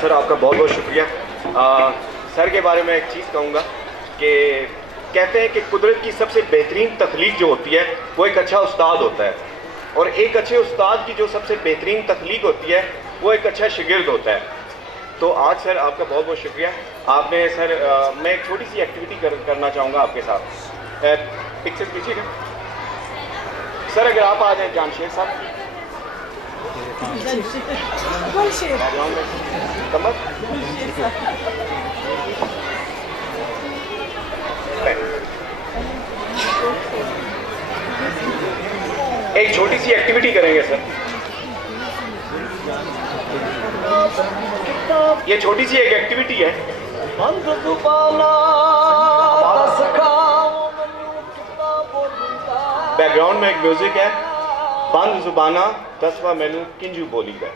Sir आपका बहुत बहुत शुक्रिया। सर के बारे में एक चीज़ कहूँगा कि कहते हैं कि कुदरत की सबसे बेहतरीन तख्लीक जो होती है वो एक अच्छा उस्ताद होता है, और एक अच्छे उस्ताद की जो सबसे बेहतरीन तख्लीक होती है वो एक अच्छा शागिर्द होता है। तो आज सर आपका बहुत बहुत शुक्रिया। आपने सर मैं एक छोटी सी एक्टिविटी करना चाहूँगा आपके साथ। पिक्चर खींचिएगा सर, अगर आप आ जाएँ जानशेर साहब। एक छोटी सी एक्टिविटी करेंगे सर। ये छोटी सी एक एक्टिविटी है। बैकग्राउंड में एक म्यूजिक है, बंद जुबाना दसवा मैनू किंजू बोली का।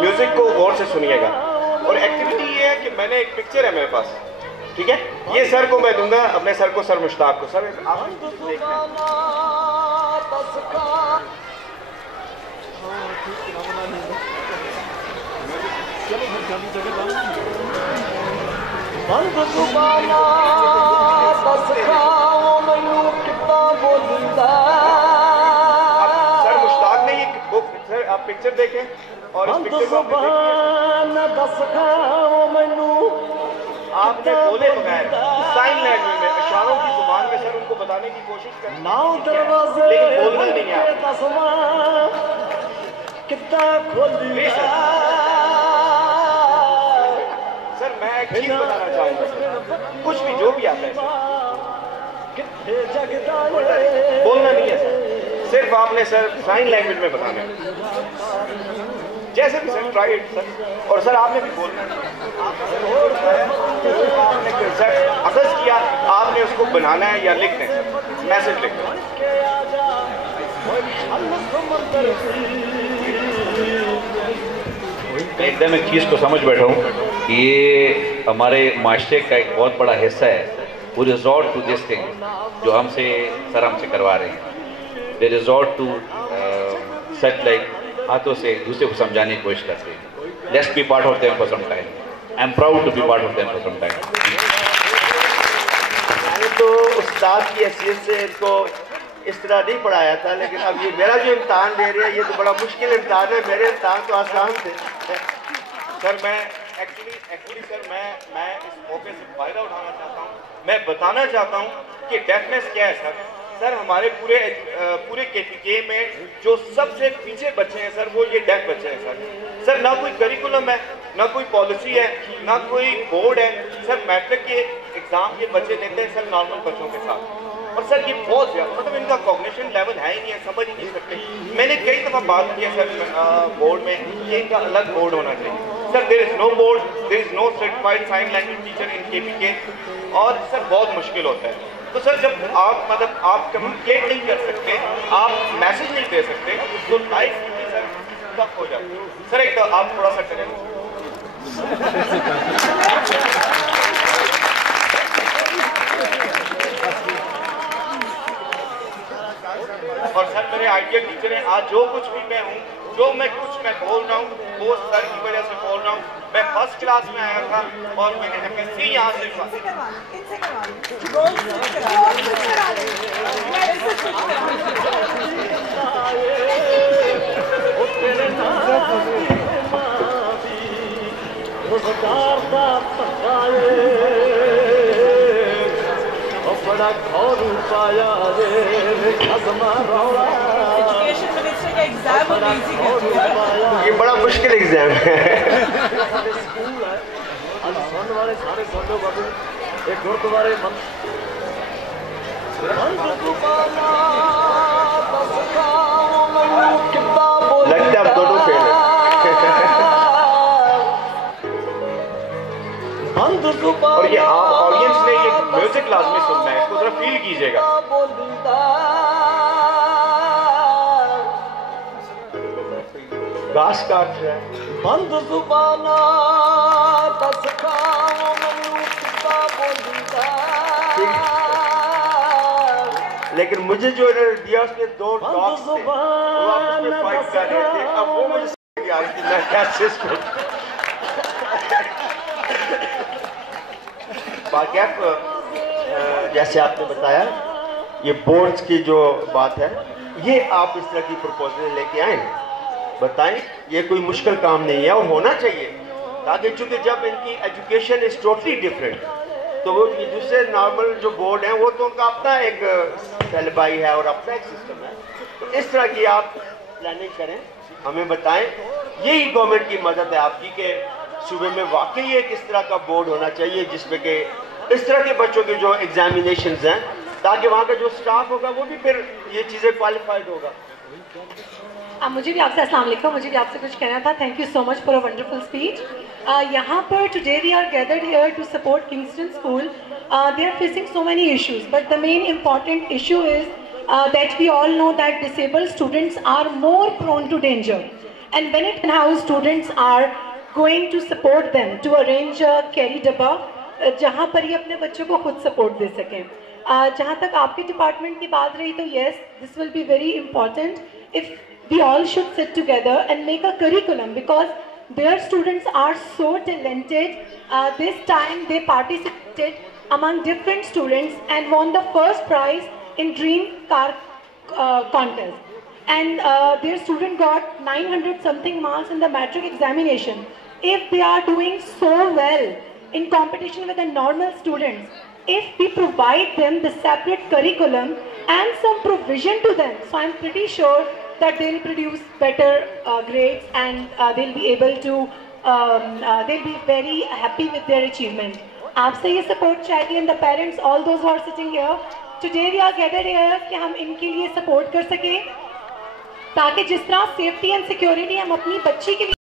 म्यूजिक को गौर से सुनिएगा। और एक्टिविटी ये है कि मैंने एक पिक्चर है मेरे पास, ठीक है, ये सर को मैं दूंगा, अपने सर को, सर मुश्ताक को। सर आप आप पिक्चर देखें और इस पिक्चर को आपने बोले बगैर साइन लैंग्वेज में, इशारों की जुबान में सर उनको बताने की कोशिश करें, लेकिन बोलना नहीं है। सर मैं एक चीज बताना चाहूंगा सर, कुछ भी जो भी आता है बोलना नहीं है सर, सिर्फ आपने सर साइन लैंग्वेज में बताना है, जैसे भी सर ट्राई इट सर। और सर आपने भी बोलना है, आपने सर अखज़ किया, आपने उसको बनाना है या लिखना है सर, मैसेज लिखना है। एकदम एक चीज़ को समझ बैठा हूँ, ये हमारे माशरे का एक बहुत बड़ा हिस्सा है। वो रिजॉर्ट टू दिस थिंग जो हमसे करवा रहे हैं, they resort to set like हाथों से दूसरे को समझाने की कोशिश करते हैं। Let's be part of them for some time. I am proud to be part of them for some time. मैंने तो उस्ताद की हैसियत से इनको इस तरह नहीं पढ़ाया था, लेकिन अब ये मेरा जो इम्तहान ले रहे हैं ये तो बड़ा मुश्किल इम्तहान है, मेरे इम्तहान तो आसान थे। सर मैं एक्चुअली सर मैं इस मौके से फ़ायदा उठाना चाहता हूँ, मैं बताना चाहता हूँ कि डेफनेस क्या है सर। सर हमारे पूरे KPK में जो सबसे पीछे बच्चे हैं सर वो ये डेफ बच्चे हैं सर। सर ना कोई करिकुलम है, ना कोई पॉलिसी है, ना कोई बोर्ड है सर। मैट्रिक के एग्ज़ाम ये बच्चे लेते हैं सर नॉर्मल बच्चों के साथ, और सर ये बहुत ज़्यादा मतलब इनका कॉग्निशन लेवल है ही नहीं है, समझ ही नहीं सकते। मैंने कई दफ़ा बात की है सर बोर्ड में कि इनका अलग बोर्ड होना चाहिए sir. There is no board, there is no certified sign language teacher in KPK, और सर बहुत मुश्किल होता है। तो सर जब आप कम्युनिकेट नहीं कर सकते, आप मैसेज नहीं दे सकते, तो लाइफ सर टफ हो जाती है सर। एक तो आप थोड़ा सा करें। और सर मेरे आइडियल टीचर हैं। आज जो कुछ भी मैं हूँ, जो मैं बोल रहा हूँ वो सर की वजह से बोल रहा हूँ। मैं फर्स्ट क्लास में आया था और मैंने MSc यहाँ से बड़ा घोर पाया एजुकेशन मिनिस्टर का एग्जाम ये बड़ा मुश्किल एग्जाम है। स्कूल है वाले सारे संडो बाबू एक गुरुद्वारे लगता है दोनों फेल है। और ये आप ऑडियंस ने ये म्यूजिक लाजमी सुनना है, इसको जरा फील कीजिएगा। घास काट रहा है बंद जुबाना लेकिन मुझे जो इन्होंने दिया उसके दो डॉग्स थे, वो आपस में फाइट कर रहे थे। अब वो मुझे आ रही थी, मैं कैसे वाक़िया जैसे आपने बताया ये बोर्ड्स की जो बात है, ये आप इस तरह की प्रपोजल लेके आए, बताएं, ये कोई मुश्किल काम नहीं है और होना चाहिए, ताकि चूंकि जब इनकी एजुकेशन इज टोटली डिफरेंट, तो वो ये दूसरे नॉर्मल जो बोर्ड हैं वो तो उनका अपना एक सेलेबाई है और अपना एक सिस्टम है, तो इस तरह की आप प्लानिंग करें, हमें बताएं। यही गवर्नमेंट की मदद है आपकी कि सूबे में वाकई एक इस तरह का बोर्ड होना चाहिए जिसमें कि इस तरह के बच्चों के जो एग्जामिनेशंस हैं, ताकि वहाँ का जो स्टाफ होगा वो भी फिर ये चीज़ें क्वालिफाइड होगा। मुझे भी आपसे अस्सलाम वालेकुम, मुझे भी आपसे कुछ कहना था। Thank you so much for a wonderful speech. यहाँ पर today we are gathered here to support Kingston school. They are facing so many issues, but the main important issue is that we all know that disabled students are more prone to danger, and when it how students are going to support them to arrange a carry dabba जहाँ पर ये अपने बच्चों को खुद support दे सकें। जहाँ तक आपके डिपार्टमेंट की बात रही, तो yes, this will be very important if we all should sit together and make a curriculum, because their students are so talented. This time they participated among different students and won the first prize in dream car contest, and their student got 900 something marks in the matric examination. If they are doing so well in competition with the normal students, if we provide them the separate curriculum and some provision to them, so I'm pretty sure that they'll produce better grades, and they'll be able to they'll be very happy with their achievement. आपसे ये support चाहिए, and the parents, all those who are sitting here, today we are gathered here कि हम इनके लिए support कर सकें, ताकि जिस तरह safety and security हम अपनी बच्ची के लिए